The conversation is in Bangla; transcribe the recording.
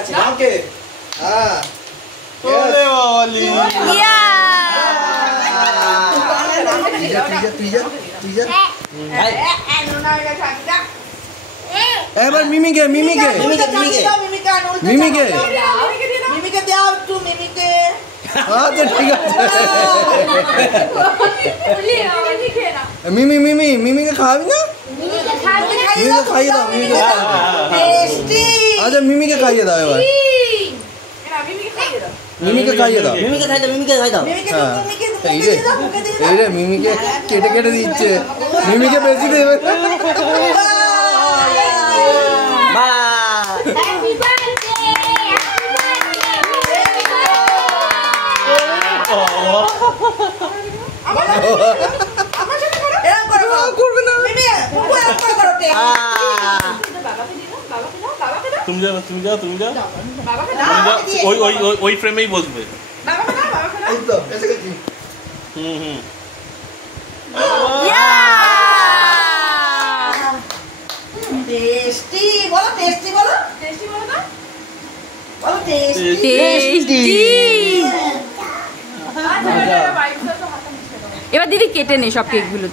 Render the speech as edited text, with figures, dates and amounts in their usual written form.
আছে ওকে হ্যাঁ ওরে বাবালি ইয়া এবার মিমিকে মিমিকে মিমিকে মিমিকে দাও একটু মিমিকে আচ্ছা ঠিক আছে মিমি মিমি মিমিকে খাওয়াবি না মিমিকে খাইয়ে দাও মিমিকে টেস্টি আচ্ছা মিমিকে খাইয়ে দাও এবার মিমিকে খাইয়ে দাও মিমিকে খাই দাও মিমিকে খাই দাও মিমিকে হ্যাঁ মিমিকে এই রে এই রে মিমিকে কেটে কেটে দিচ্ছে মিমিকে বেশি দেবে বা হ্যাপি এরকম করো করবে না মিমি বুবু এরকম করো টেস্টি তুমি যাও তুমি যাও বাবাকে ওই ফ্রেমেই বসবে এই তো এসে গেছি হুম টেস্টি বলো টেস্টি বলো বলো টেস্টি টেস্টি এবার দিদি কেটে নে সব কেকগুলো